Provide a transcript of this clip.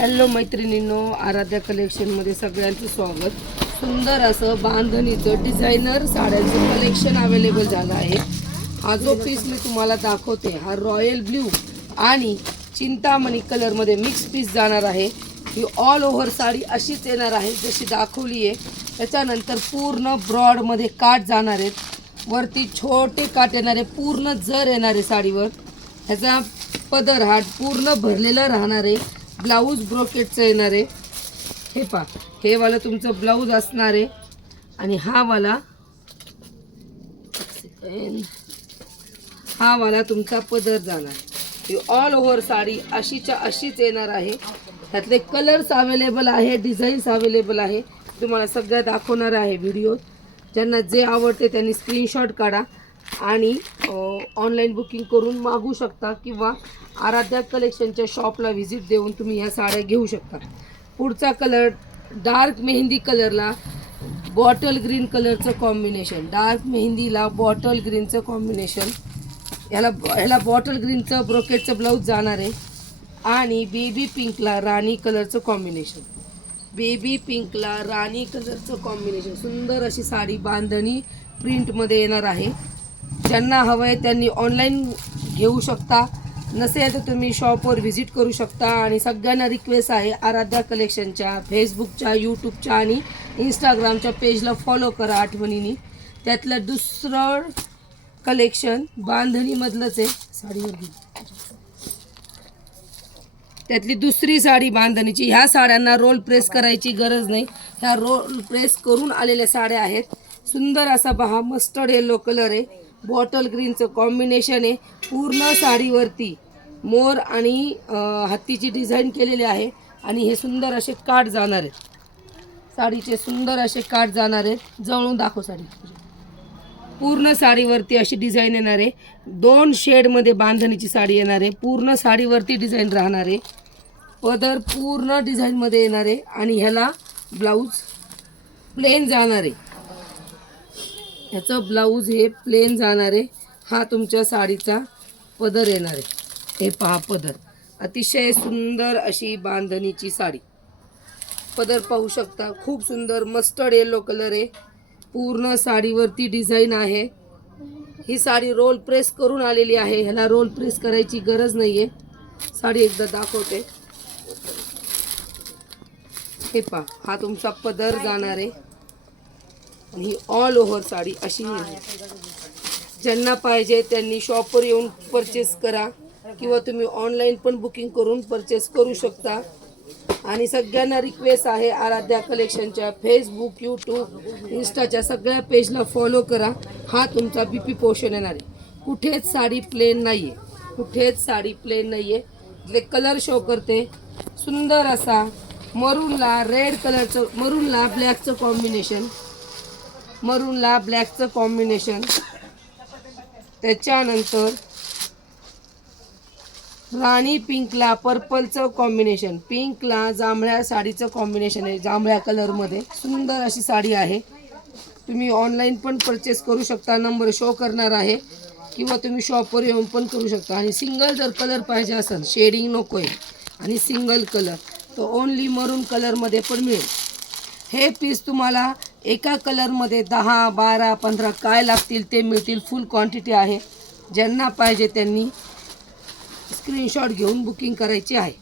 Hello मैत्रिणींनो, आराध्या कलेक्शनमध्ये सगळ्यांचं स्वागत। सुंदर असं बांधणीचं डिझायनर साड्यांचं कलेक्शन अवेलेबल झालं आहे। हा जो पीस मी तुम्हाला दाखवते हा रॉयल ब्ल्यू आणि चिंतामणी कलरमध्ये मिक्स पीस जाणार आहे। ही ऑल ओव्हर साडी अशीच येणार आहे जशी दाखवली आहे। त्याच्यानंतर पूर्ण ब्रॉडमध्ये काठ जाणार आहेत, वरती छोटे काठ येणार आहे, पूर्ण जर येणार आहे साडीवर। ह्याचा पदर हा पूर्ण भरलेला राहणार आहे। ब्लाऊज ब्रोकेटचं येणार आहे। हे पहा, हे वाला तुमचं ब्लाऊज असणार आहे आणि हा वाला तुमचा पदर जाणार। ही ऑल ओव्हर साडी अशीच्या अशीच येणार आहे। त्यातले कलर्स अवेलेबल आहे, डिझाईन्स अवेलेबल आहे, तुम्हाला सगळं दाखवणार आहे व्हिडिओ। ज्यांना जे आवडते त्यांनी स्क्रीनशॉट काढा आणि ऑनलाईन बुकिंग करून मागू शकता किंवा आराध्या कलेक्शनच्या शॉपला व्हिजिट देऊन तुम्ही ह्या साड्या घेऊ शकता। पुढचा कलर डार्क मेहंदी कलरला बॉटल ग्रीन कलरचं कॉम्बिनेशन, डार्क मेहंदीला बॉटल ग्रीनचं कॉम्बिनेशन। ह्याला बॉटल ग्रीनचं ब्रोकेटचं ब्लाऊज जाणार आहे आणि बेबी पिंकला राणी कलरचं कॉम्बिनेशन, बेबी पिंकला राणी कलरचं कॉम्बिनेशन। सुंदर अशी साडी बांधणी प्रिंटमध्ये येणार आहे। ज्यांना हवं आहे त्यांनी ऑनलाईन घेऊ शकता, नसेल तर तुम्ही शॉपवर व्हिजिट करू शकता। आणि सगळ्यांना रिक्वेस्ट आहे, आराध्या कलेक्शनच्या फेसबुकच्या, यूट्यूबच्या आणि इंस्टाग्रामच्या पेजला फॉलो करा आठवणीने। त्यातलं दुसरं कलेक्शन बांधणीमधलंच आहे, साडीवर त्यातली दुसरी साडी बांधणीची। ह्या साड्यांना रोल प्रेस करायची गरज नाही, ह्या रोल प्रेस करून आलेल्या साड्या आहेत। सुंदर असा पहा मस्टर्ड येलो कलर आहे, बॉटल ग्रीनचं कॉम्बिनेशन आहे। पूर्ण साडीवरती मोर आणि हत्तीची डिझाईन केलेली आहे आणि हे सुंदर असे काठ जाणार आहेत, साडीचे सुंदर असे काठ जाणार आहेत। जवळून दाखव साडी। पूर्ण साडीवरती अशी डिझाईन येणार आहे, 2 शेडमध्ये बांधणीची साडी येणार आहे। पूर्ण साडीवरती डिझाईन राहणार आहे, पदर पूर्ण डिझाईनमध्ये येणार आहे आणि ह्याला ब्लाऊज प्लेन जाणार आहे। ह्याचं ब्लाऊज हे प्लेन जाणार आहे। हा तुमच्या साडीचा पदर येणार आहे। हे पहा पदर, अतिशय सुंदर अशी बांधणीची साडी। पदर पाहू शकता, खूप सुंदर मस्टर्ड येलो कलर आहे। पूर्ण साडीवरती डिझाईन आहे। ही साडी रोल प्रेस करून आलेली आहे, ह्याला रोल प्रेस करायची गरज नाही आहे। साडी एकदा दाखवते। हे पहा, हा तुमचा पदर जाणार आहे आणि ही ऑल ओव्हर साडी अशी आहे। ज्यांना पाहिजे त्यांनी शॉपवर येऊन परचेस करा किंवा तुम्ही ऑनलाईन पण बुकिंग करून परचेस करू शकता। आणि सगळ्यांना रिक्वेस्ट आहे, आराध्या कलेक्शनच्या फेसबुक, यूट्यूब, इंस्टाच्या सगळ्या पेजला फॉलो करा। हा तुमचा BP पोर्शन येणार आहे। कुठेच साडी प्लेन नाही आहे, कुठेच साडी प्लेन नाही आहे। जे कलर शो करते सुंदर असा मरूनला रेड कलरचं, मरूनला ब्लॅकचं कॉम्बिनेशन, मरूनला ब्लॅकचं कॉम्बिनेशन। त्याच्यानंतर राणी पिंकला पर्पलचं कॉम्बिनेशन, पिंकला जांभळ्या साडीचं कॉम्बिनेशन आहे, जांभळ्या कलरमध्ये सुंदर अशी साडी आहे। तुम्ही ऑनलाईन पण परचेस करू शकता, नंबर शो करणार आहे, किंवा तुम्ही शॉपवर येऊन पण करू शकता। आणि सिंगल जर कलर पाहिजे असेल, शेडिंग नको आहे आणि सिंगल कलर, तर ओनली मरून कलरमध्ये पण मिळेल। हे पीस तुम्हाला एका कलरमध्ये 10, 12, 15 काय लागतील ते मिळतील। फुल क्वांटिटी आहे, ज्यांना पाहिजे त्यांनी स्क्रीनशॉट घेऊन बुकिंग करायची आहे।